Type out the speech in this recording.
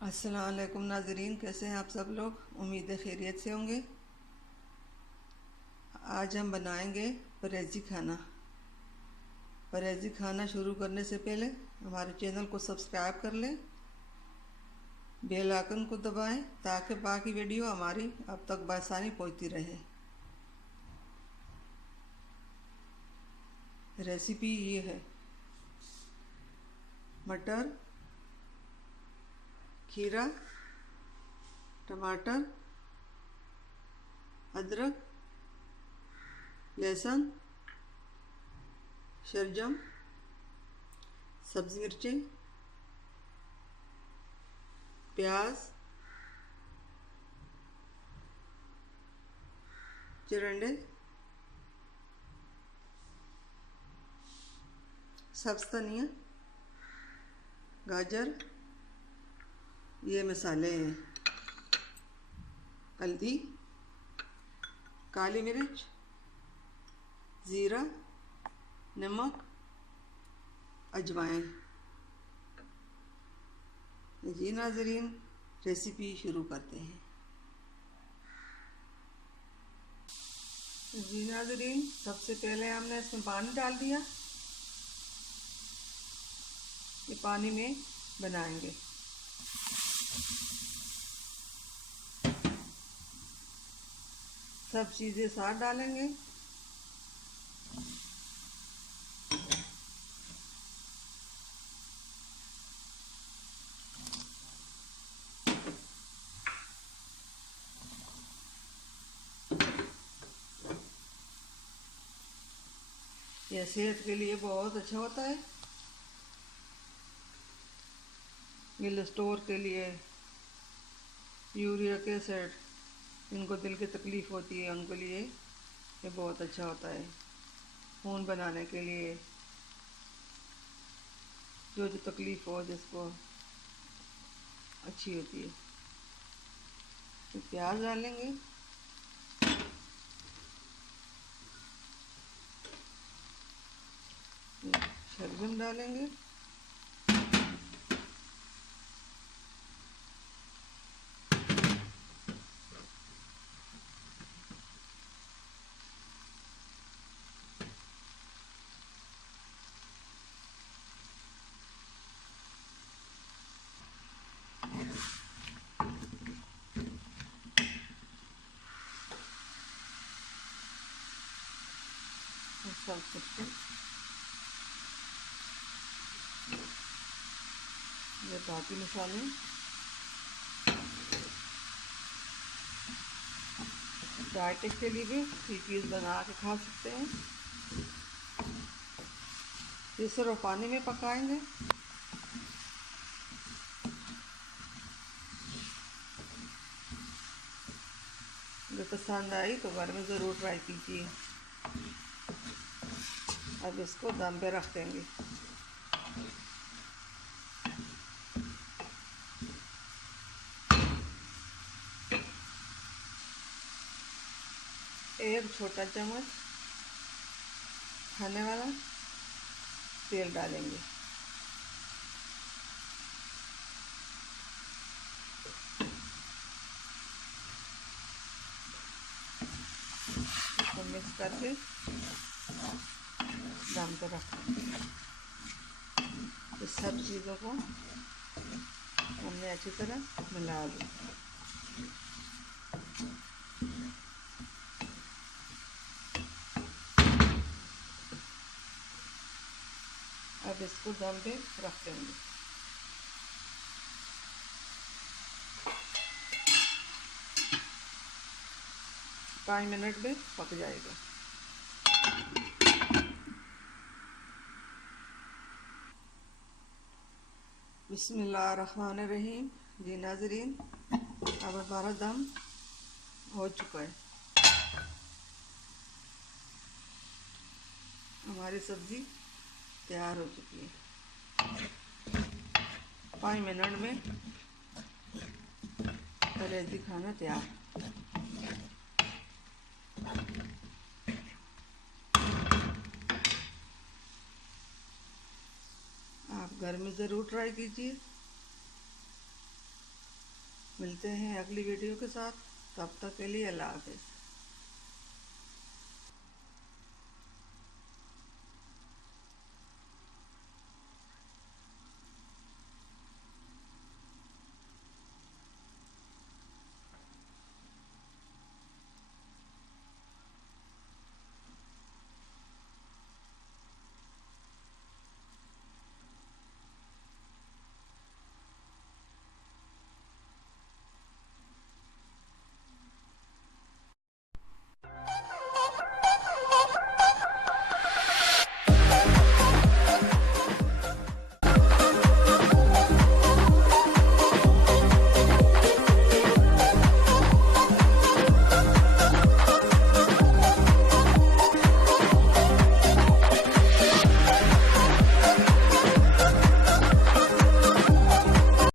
अस्सलाम वालेकुम नाज़रीन, कैसे हैं आप सब लोग। उम्मीद है खैरियत से होंगे। आज हम बनाएंगे परहेज़ी खाना। परहेज़ी खाना शुरू करने से पहले हमारे चैनल को सब्सक्राइब कर लें, बेल आइकन को दबाएं ताकि बाकी वीडियो हमारी अब तक बआसानी पहुंचती रहे। रेसिपी ये है: मटर, खीरा, टमाटर, अदरक, लहसुन, शलजम, सब्ज़ी मिर्चें, प्याज, चिरंडे, सब्ज़ धनिया, गाजर। ये मसाले हैं: हल्दी, काली मिर्च, ज़ीरा, नमक, अजवाइन। जी नाज़रीन, रेसिपी शुरू करते हैं। जी नाज़रीन, सबसे पहले हमने इसमें पानी डाल दिया। ये पानी में बनाएंगे। सब चीज़ें साथ डालेंगे। यह सेहत के लिए बहुत अच्छा होता है। गिल स्टोर के लिए, यूरिक एसिड, जिनको दिल की तकलीफ़ होती है उनके लिए ये बहुत अच्छा होता है। खून बनाने के लिए, जो तकलीफ़ हो जिसको, अच्छी होती है। तो प्याज डालेंगे, शलजम डालेंगे, और सब कुछ ये बाकी मसाले। डाइट के लिए भी ये चीज़ बना के खा सकते हैं। ये सिर्फ पानी में पकाएंगे। अगर पसंद आई तो घर में ज़रूर ट्राई कीजिए। अब इसको दम पे रख देंगे। एक छोटा चम्मच खाने वाला तेल डालेंगे। इसको मिक्स करके दम पे रख देंगे। इस सब चीज़ों को हमने अच्छी तरह मिला लिया। अब इसको दम पे रख देंगे। 5 मिनट में पक जाएगा। बिस्मिल्लाहिर्रहमानिर्रहीम। जी नाज़रीन, अब हमारा दम हो चुका है। हमारी सब्ज़ी तैयार हो चुकी है। 5 मिनट में परहेज़ी खाना तैयार। आप घर में ज़रूर ट्राई कीजिए। मिलते हैं अगली वीडियो के साथ। तब तक के लिए अल्लाह हाफ़िज़।